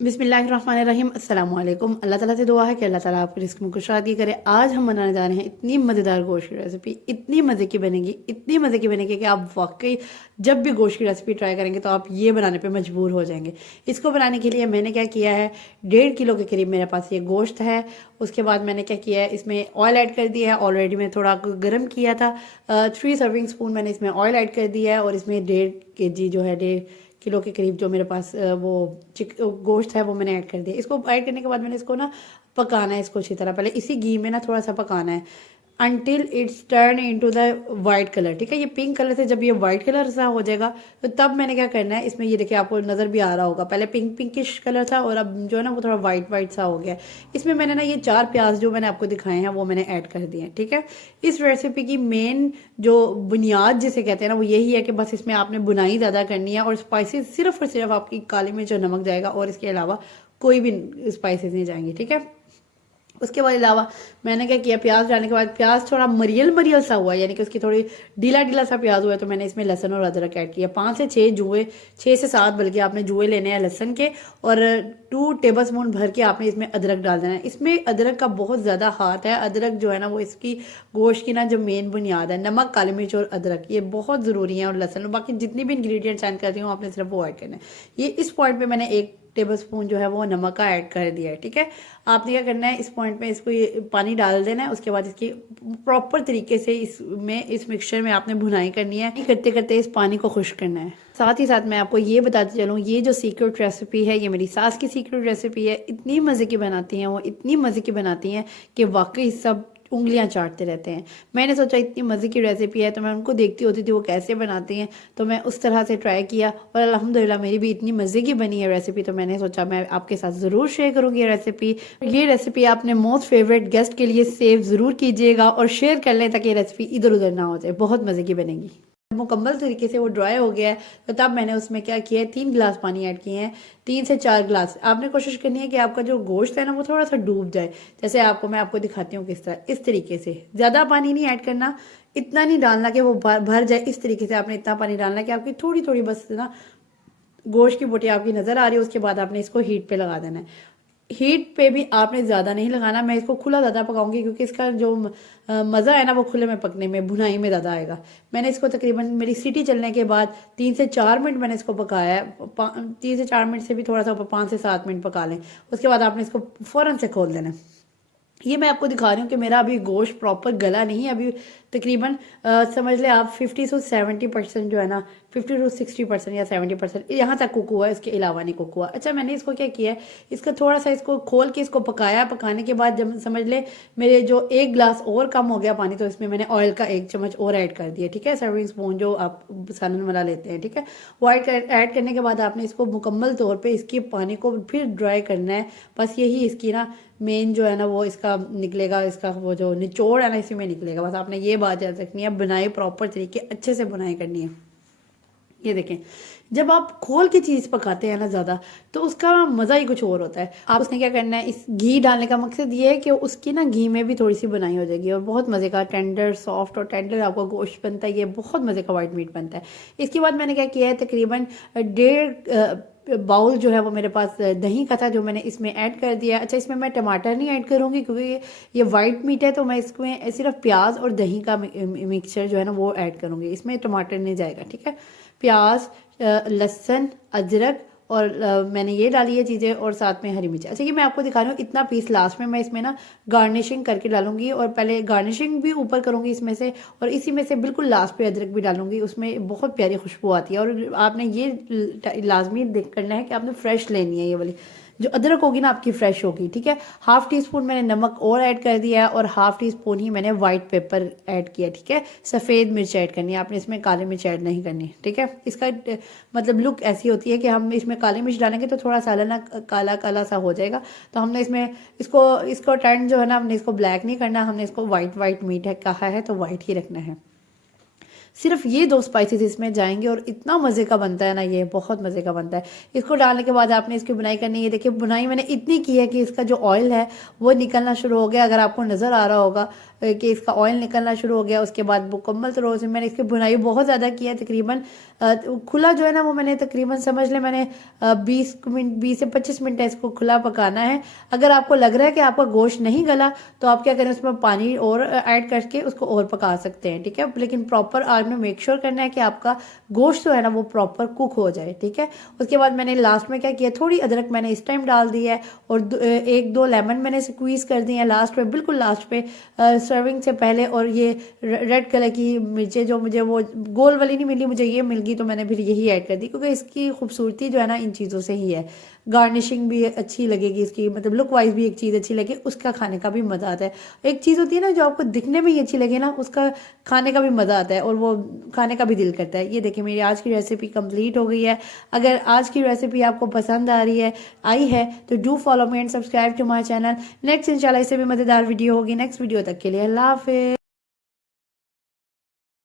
बिस्मिल्लाहिर्रहमानिर्रहीम अस्सलाम वालेकुम। अल्लाह ताला से दुआ है कि अल्लाह ताला आपके रिस्क में कुशादगी करे। आज हम बनाने जा रहे हैं इतनी मज़ेदार गोश्त की रेसिपी, इतनी मज़े की बनेगी, इतनी मज़े की बनेगी कि आप वाकई जब भी गोश्त की रेसिपी ट्राई करेंगे तो आप ये बनाने पे मजबूर हो जाएंगे। इसको बनाने के लिए मैंने क्या किया है, 1.5 किलो के करीब मेरे पास ये गोश्त है। उसके बाद मैंने क्या किया है, इसमें ऑयल ऐड कर दिया है। ऑलरेडी मैं थोड़ा गर्म किया था। 3 सर्विंग स्पून मैंने इसमें ऑयल ऐड कर दिया है और इसमें 1.5 kg जो है 1.5 किलो के करीब जो मेरे पास वो गोश्त है वो मैंने ऐड कर दिया। इसको ऐड करने के बाद मैंने इसको ना पकाना है, इसको अच्छी तरह पहले इसी घी में ना थोड़ा सा पकाना है until it's turn into the white colour. ठीक है, ये पिंक कलर से जब ये वाइट कलर सा हो जाएगा तो तब मैंने क्या करना है, इसमें ये देखिए आपको नज़र भी आ रहा होगा, पहले पिंक पिंकिश कलर था और अब जो है ना वो थोड़ा वाइट वाइट सा हो गया। इसमें मैंने ना ये 4 प्याज जो मैंने आपको दिखाए हैं वो मैंने ऐड कर दिए हैं। ठीक है, इस रेसिपी की मेन जो बुनियाद जिसे कहते हैं ना वो यही है कि बस इसमें आपने बुनाई ज़्यादा करनी है और स्पाइसेस सिर्फ और सिर्फ आपकी काली मिर्च और नमक जाएगा और इसके अलावा कोई भी स्पाइसेस नहीं जाएंगे। ठीक है, उसके बाद अलावा मैंने क्या किया, प्याज डालने के बाद प्याज थोड़ा मरियल मरियल सा हुआ, यानी कि उसकी थोड़ी ढीला ढीला सा प्याज हुआ, तो मैंने इसमें लहसुन और अदरक ऐड किया। 5 से 6 जुए, 6 से 7 बल्कि आपने जुए लेने हैं लहसुन के, और 2 टेबल स्पून भर के आपने इसमें अदरक डाल देना है। इसमें अदरक का बहुत ज़्यादा हाथ है। अदरक जो है ना वो इसकी गोश्त की ना जो मेन बुनियाद है। नमक, काली मिर्च और अदरक ये बहुत ज़रूरी है, और लहसुन, बाकी जितनी भी इंग्रेडिएंट्स ऐड करती हूँ आपने सिर्फ वो ऐड करना है। ये इस पॉइंट पे मैंने 1 टेबल स्पून जो है वो नमक का ऐड कर दिया है। ठीक है, आपने क्या करना है, इस पॉइंट में इसको पानी डाल देना है। उसके बाद इसकी प्रॉपर तरीके से इस मिक्सचर में आपने भुनाई करनी है। करते करते इस पानी को खुश्क करना है। साथ ही साथ मैं आपको ये बताती चलूँ, ये जो सीक्रेट रेसिपी है ये मेरी सास की सीक्रेट रेसिपी है। इतनी मज़े की बनाती हैं वो, इतनी मज़े की बनाती हैं कि वाकई सब उंगलियां चाटते रहते हैं। मैंने सोचा इतनी मज़े की रेसिपी है तो मैं उनको देखती होती थी वो कैसे बनाती हैं, तो मैं उस तरह से ट्राई किया और अल्हम्दुलिल्लाह मेरी भी इतनी मज़े की बनी है रेसिपी। तो मैंने सोचा मैं आपके साथ ज़रूर शेयर करूँगी ये रेसिपी। ये रेसिपी आपने मोस्ट फेवरेट गेस्ट के लिए सेव ज़रूर कीजिएगा और शेयर कर लें ताकि ये रेसिपी इधर उधर ना हो जाए। बहुत मज़े की बनेगी। मुकम्मल तरीके से वो ड्राई हो गया है तो तब मैंने उसमें क्या किया है, 3 गिलास पानी ऐड किए हैं। 3 से 4 गिलास आपने कोशिश करनी है कि आपका जो गोश्त है ना वो थोड़ा सा डूब जाए। जैसे मैं आपको दिखाती हूँ किस तरह, इस तरीके से। ज़्यादा पानी नहीं ऐड करना, इतना नहीं डालना कि वो भर जाए। इस तरीके से आपने इतना पानी डालना कि आपकी थोड़ी थोड़ी बस ना गोश्त की बोटी आपकी नज़र आ रही है। उसके बाद आपने इसको हीट पे लगा देना है। हीट पे भी आपने ज़्यादा नहीं लगाना। मैं इसको खुला ज़्यादा पकाऊंगी क्योंकि इसका जो मज़ा है ना वो खुले में पकने में, भुनाई में ज़्यादा आएगा। मैंने इसको तकरीबन मेरी सीटी चलने के बाद 3 से 4 मिनट मैंने इसको पकाया है। 3 से 4 मिनट से भी थोड़ा सा ऊपर 5 से 7 मिनट पका लें। उसके बाद आपने इसको फ़ौरन से खोल देना है। ये मैं आपको दिखा रही हूँ कि मेरा अभी गोश्त प्रॉपर गला नहीं है। अभी तकरीबन समझ लें आप 50 से 70% जो है ना, 50 से 60% या 70% यहाँ तक कुक हुआ है, इसके अलावा नहीं कुक हुआ। अच्छा, मैंने इसको क्या किया है, इसका थोड़ा सा इसको खोल के इसको पकाया। पकाने के बाद जब समझ ले मेरे जो 1 गिलास और कम हो गया पानी, तो इसमें मैंने ऑयल का 1 चम्मच और ऐड कर दिया। ठीक है, सर्विंग स्पून जो आप सालन वाला लेते हैं। ठीक है, वो ऐड करने के बाद आपने इसको मुकम्मल तौर पर इसके पानी को फिर ड्राई करना है। बस यही इसकी ना मेन जो है ना वो इसका निकलेगा, इसका वो जो निचोड़ है ना इसी में निकलेगा। बस आपने ये बात याद रखनी है, बुनाई प्रॉपर तरीके अच्छे से बुनाई करनी है। ये देखें, जब आप खोल के चीज़ पकाते हैं ना ज़्यादा, तो उसका मज़ा ही कुछ और होता है। आप उसने क्या करना है, इस घी डालने का मकसद ये है कि उसकी ना घी में भी थोड़ी सी बुनाई हो जाएगी और बहुत मज़े का टेंडर, सॉफ्ट और टेंडर आपका गोश्त बनता है। ये बहुत मज़े का वाइट मीट बनता है। इसके बाद मैंने क्या किया है, तकरीबन 1.5 बाउल जो है वो मेरे पास दही का था जो मैंने इसमें ऐड कर दिया। अच्छा, इसमें मैं टमाटर नहीं ऐड करूँगी क्योंकि ये वाइट मीट है, तो मैं इसमें सिर्फ प्याज और दही का मिक्सचर जो है ना वो ऐड करूँगी। इसमें टमाटर नहीं जाएगा। ठीक है, प्याज, लहसुन, अदरक और मैंने ये डाली है चीज़ें, और साथ में हरी मिर्च। अच्छा, ये मैं आपको दिखा रही हूँ इतना पीस लास्ट में मैं इसमें ना गार्निशिंग करके डालूंगी, और पहले गार्निशिंग भी ऊपर करूँगी इसमें से, और इसी में से बिल्कुल लास्ट पे अदरक भी डालूंगी। उसमें बहुत प्यारी खुशबू आती है। और आपने ये लाजमी देख करना है कि आपने फ्रेश लेनी है, ये वाली जो अदरक होगी ना आपकी फ्रेश होगी। ठीक है, 1/2 टीस्पून मैंने नमक और ऐड कर दिया है और 1/2 टीस्पून ही मैंने वाइट पेपर ऐड किया। ठीक है, सफ़ेद मिर्च ऐड करनी है आपने, इसमें काली मिर्च ऐड नहीं करनी। ठीक है, इसका मतलब लुक ऐसी होती है कि हम इसमें काली मिर्च डालेंगे तो थोड़ा सा ना काला काला सा हो जाएगा। तो हमने इसमें इसको टर्न जो है ना, हमने इसको ब्लैक नहीं करना, हमने इसको वाइट मीट है कहा है तो वाइट ही रखना है। सिर्फ ये 2 स्पाइसेस इसमें जाएंगे और इतना मज़े का बनता है ना, ये बहुत मज़े का बनता है। इसको डालने के बाद आपने इसकी बुनाई करनी है। देखिए बुनाई मैंने इतनी की है कि इसका जो ऑयल है वो निकलना शुरू हो गया। अगर आपको नज़र आ रहा होगा कि इसका ऑयल निकलना शुरू हो गया, उसके बाद मुकम्मल तौर से मैंने इसकी बुनाई बहुत ज़्यादा की है। तकरीबन खुला जो है ना वो मैंने तकरीबन समझ लें मैंने 20 से 25 मिनट इसको खुला पकाना है। अगर आपको लग रहा है कि आपका गोश्त नहीं गला तो आप क्या करें, उसमें पानी और ऐड करके उसको और पका सकते हैं, ठीक है। लेकिन प्रॉपर आपने मेक श्योर करना है कि आपका गोश्त जो है ना वो प्रॉपर कुक हो जाए, ठीक है। उसके बाद मैंने लास्ट में क्या किया, थोड़ी अदरक मैंने इस टाइम डाल दी है और 1-2 लेमन मैंने स्क्वीज कर दी है लास्ट में, बिल्कुल लास्ट पे सर्विंग से पहले। और ये रेड कलर की मिर्चें जो मुझे वो गोल वाली नहीं मिली, मुझे ये मिल गई तो मैंने फिर यही ऐड कर दी, क्योंकि इसकी खूबसूरती जो है ना इन चीज़ों से ही है। गार्निशिंग भी अच्छी लगेगी इसकी, मतलब लुक वाइज भी एक चीज़ अच्छी लगे, उसका खाने का भी मज़ा आता है। एक चीज़ होती है ना जो आपको दिखने में ही अच्छी लगे ना, उसका खाने का भी मज़ा आता है और वो खाने का भी दिल करता है। ये देखिए मेरी आज की रेसिपी कंप्लीट हो गई है। अगर आज की रेसिपी आपको पसंद आई है तो do follow me and subscribe to my channel. Next इंशाल्लाह इससे भी मज़ेदार वीडियो होगी। नेक्स्ट वीडियो तक के लिए अल्लाह हाफिज़।